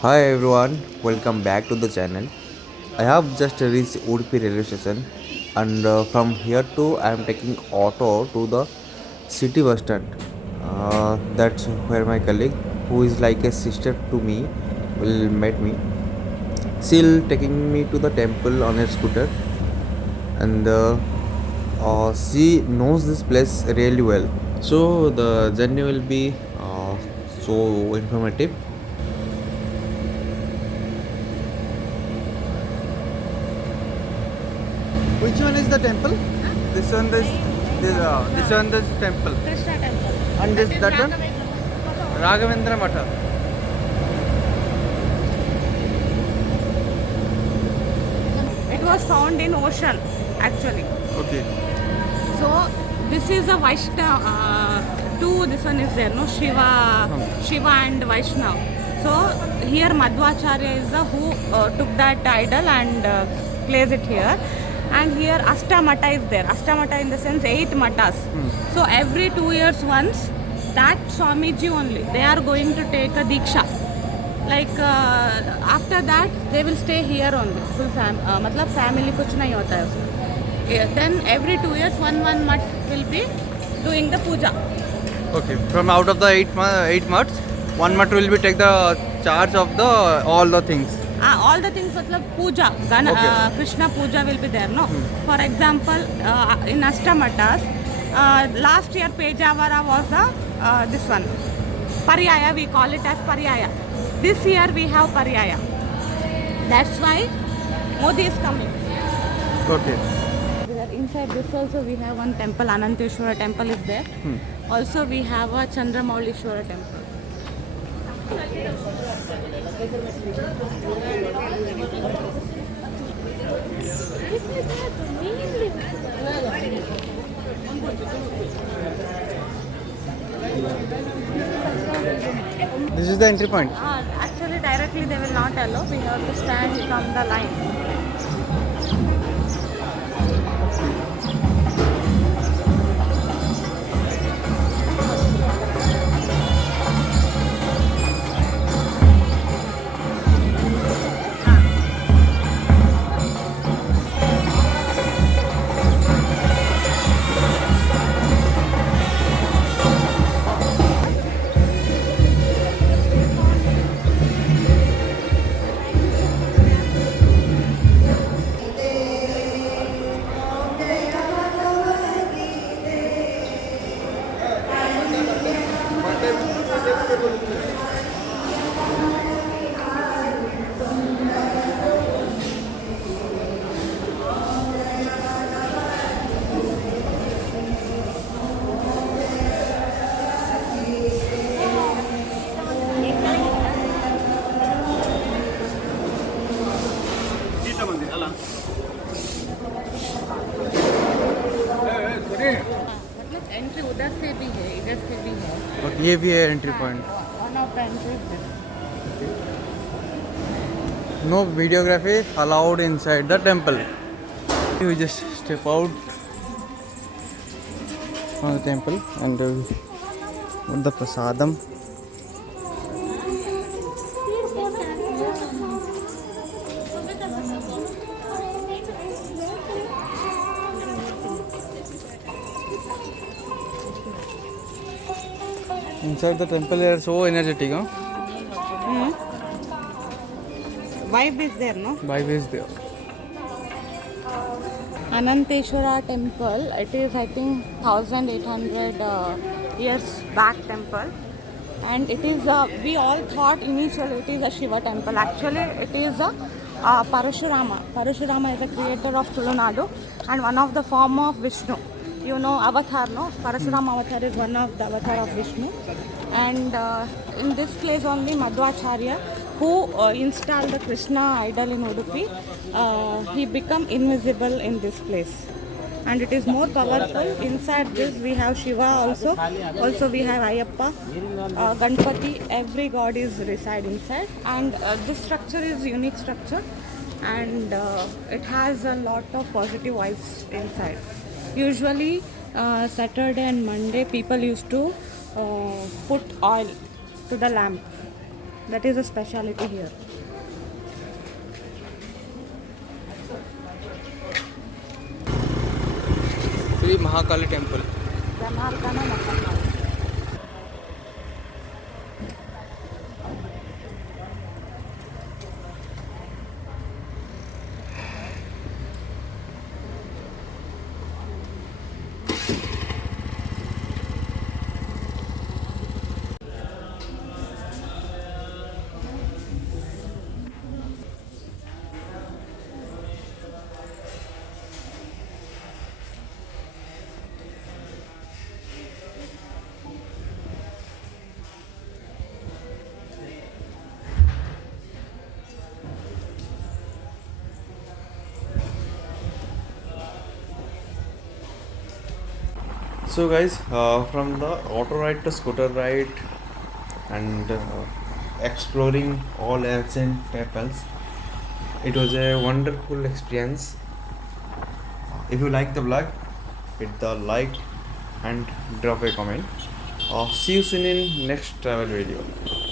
Hi everyone, welcome back to the channel. I have just reached Udupi railway station and from here to I am taking auto to the city bus stand. That's where my colleague, who is like a sister to me, will meet me. She'll taking me to the temple on her scooter and she knows this place really well. So the journey will be so informative. Which one is the temple? This one, this one, this temple. Krishna temple. And this, that one? Raghavendra. Raghavendra Matha. It was found in ocean actually. Okay. So this is a Vaishnava. Two this one is there, no Shiva and Vaishnav. So here Madhvacharya is the who took that idol and placed it here. And here Ashtamata is there. Ashtamata in the sense 8 matas. So every 2 years once, that Swamiji only, they are going to take a Diksha. Like after that they will stay here only full मतलब family कुछ नहीं होता है उसमें. Then every 2 years one mutt will be doing the puja. Okay. From out of the eight mutts, one mutt will be take the charge of the all the things. All the things मतलब puja Okay. Krishna puja will be there, no. For example in Ashtamatas last year Pejavara was this one Paryaya, we call it as Paryaya. This year we have Paryaya. That's why Modi is coming. Okay. Inside this also we have one temple, Ananteshwara temple is there. Also we have a Chandramaulishwara temple. This is the entry point. Actually directly they will not allow, we have to stand from the line. मतलब entry उधर से भी है, इधर से भी है. Okay. ये भी है entry point. One of the entries this. No videography allowed inside the temple. We just step out from the temple and with the prasadam. Inside the temple, they are so energetic, huh? Vibe is there, no? Vibe is there. Ananteshwara temple, it is I think 1800 years back temple, and it is we all thought initially it is a Shiva temple. Actually it is a Parashurama. Parashurama is the creator of Tulunadu and one of the form of Vishnu. You know Avatar, no? Parashurama Avatar is one of the avatar of Vishnu. And in this place only Madhvacharya, who installed the Krishna idol in Udupi, he become invisible in this place. And it is more powerful. Inside this we have Shiva also. Also we have Ayyappa, Ganpati. Every god is reside inside. And this structure is unique structure, and it has a lot of positive vibes inside. Usually Saturday and Monday people used to put oil to the lamp. That is a speciality here. Sri Mahakali Temple. Janardana Mahakal. So guys, from the auto ride to scooter ride and exploring all ancient temples, it was a wonderful experience. If you like the vlog, hit the like and drop a comment. See you soon in next travel video.